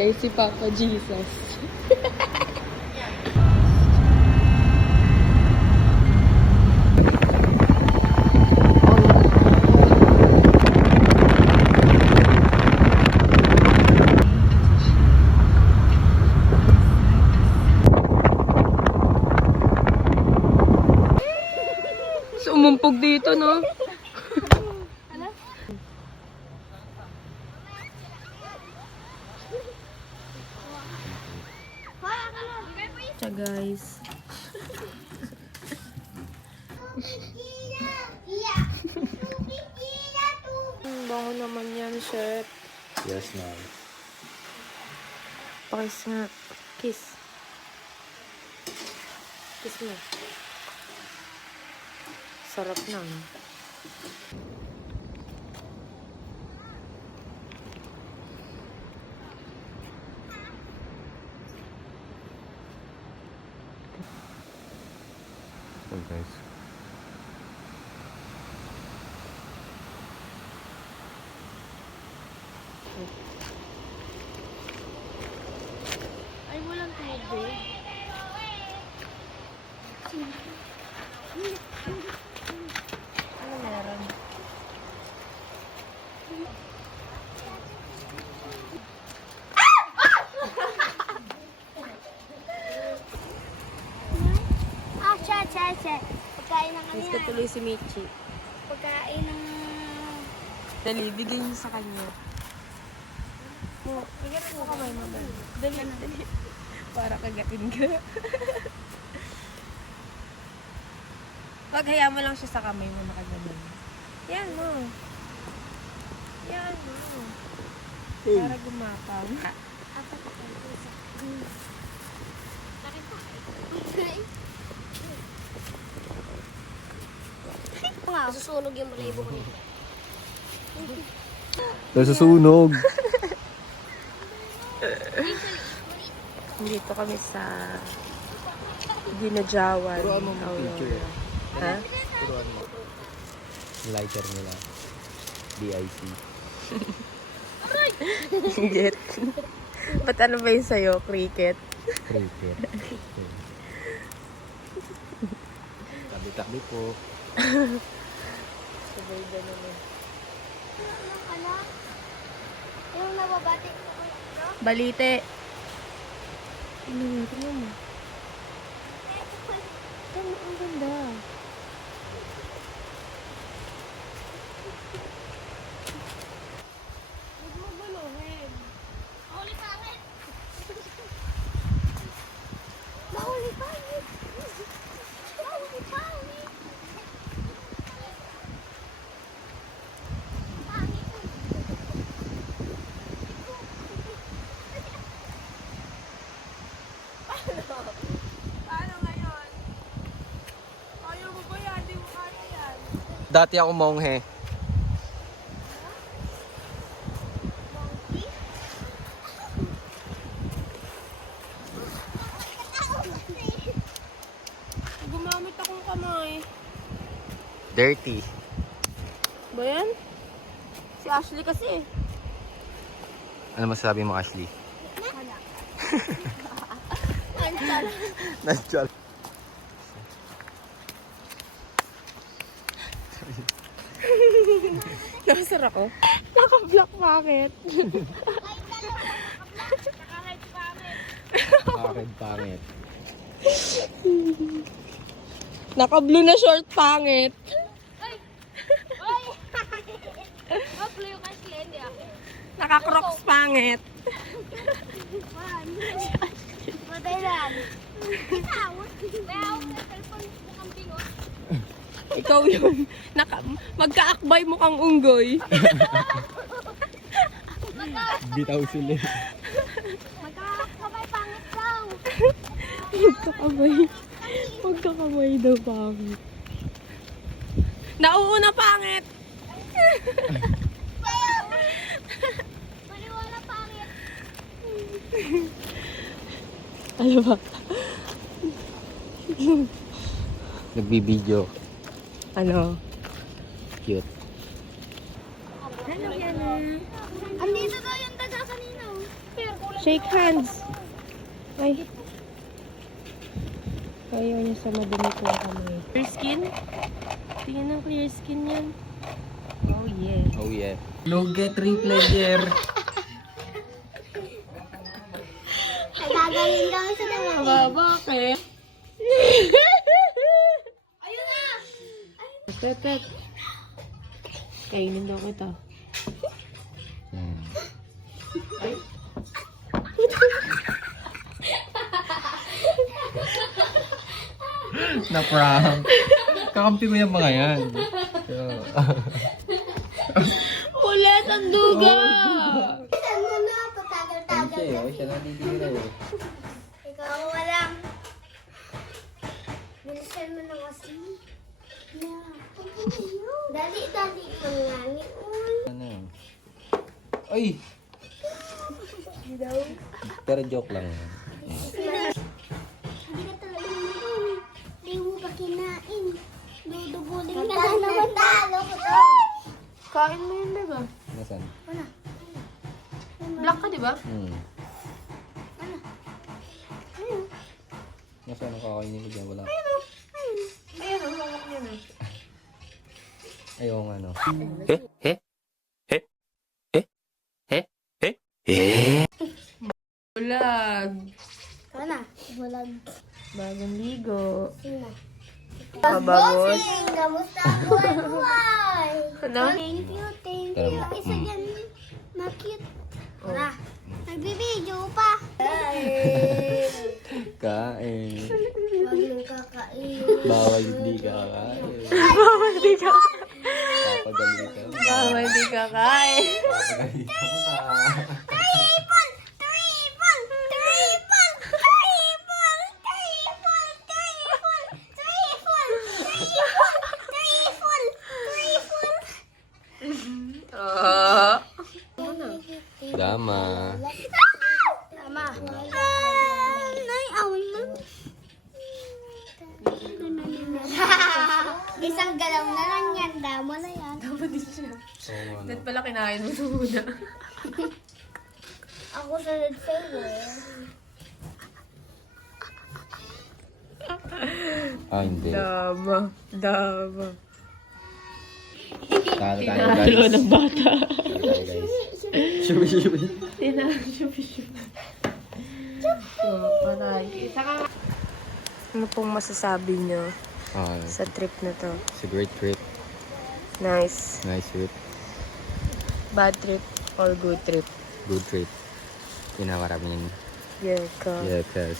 guys, si Papa Jesus. Umumpog dito, no? Siya, guys. Bango naman yan, chef. Yes, ma'am. Pakis nga. Kiss. Kiss mo. Sarap na. So guys. Ay, walang tubig. Ano meron? Pagkain ng Miss ko tuloy si Michi. Pagkain ng... Dali, bigay niyo sa kanya. Bigyan mo kamay mo. Dali, dali. Para kagatin ka. Wag, hayaan mo lang siya sa kamay mo nakaganon. Yan mo. Yan mo. Para gumapang. Susunog yung balibo ko nito. Nasusunog. Dito kami sa Ginajawan. Turuan mo mga picture. Ha? Turuan mo. Lighter nila. DIC. Jet. Ba't ano ba yun sa'yo? Cricket? Cricket. Tabi-tabi po. Sabay na naman. Ano? Yung nababatik ko ko ito? Balite. Tingnan mo. Ang ganda. Huwag mo guluhin. Mahuli pangit! Mahuli pangit! Mahuli pangit! Paano ngayon? Ayaw mo ba yan? Di mo kaya yan. Dati ako monghe. Gumamit akong kamay. Dirty. Ba yan? Si Ashley kasi. Ano masasabi mo, Ashley? Nandiyan. Nasar ako. Naka-block bakit? Bakit pangit? Naka-blue na short pangit. Maplo yung kasi hindi ako. Naka-crocs pangit. Matay lang. Itawot. Kaya ako sa cellphone mukhang bingot. Ikaw yun. Magkaakbay mo kang unggoy. Bitaw sila. Magkakabay pangit daw. Magkakabay. Magkakabay daw pangit. Nauuna pangit. Maniwala pangit. Ano ba? Nagbibideo. Ano? Cute. Hello, Yana. Andito daw yung daga kanina. Pero kulay Shake hands. Ay. Ayaw niya sa madumi ko yung kamay. Clear skin? Tingnan ng clear skin yan. Oh yeah. Oh yeah. Look at pleasure. Gagaling daw sa naman. Bakit? Ayun na! Pet. Kainin daw kita. Na-prank. Kakampi mo yung mga yan. Ulit ang duga! Saan mo na? Patagal-tagal Okay, oh, siya natitira eh. Ikaw walang. Bilisan mo na kasi. Dali mo nga ni Uy. Ano? Ay! Pero joke lang. Hindi ka talaga naman. Hindi mo pa kinain. Dudugulin na naman talo ko to. Kain mo yun, diba? Nasaan? Black ka, diba? Nasaan ang kakainin ko dyan? Wala. Ayan, ang hawak niya na. Ayaw nga no. Bulag. Ano? Bulag. Bagong ligo. Sino? Mabagos. Bossing! Kamusta ang buhay-buhay? Ano? Thank you. Tara mo. Ang isa dyan, ma-cute. Wala. Nagbibideo pa. Kain. Huwag nang kakain. Bawal hindi kakain. Bawal di ka. Papagalitan ka. Bawal di ka kain. Papagalitan ka. Triple! Triple! Triple! Triple! Triple! Triple! Triple! Triple! Triple! Dama. Tama. Nay, away mo. Isang galaw na lang yan. Damo na yan. Oo nga no. Ba't pala kinain mo muna? Ako sunod sa'yo. Ah, hindi. Dama. Talo tayo Tinalo guys. ng bata. Talo tayo guys. Shubi. Tinalo, shubi. So, patay. Saka... Ano pong masasabi nyo sa trip na to? It's a great trip. Nice. Nice trip. Bad trip or good trip? Good trip. Pinakaraming. Yeah, ka. Yeah, cause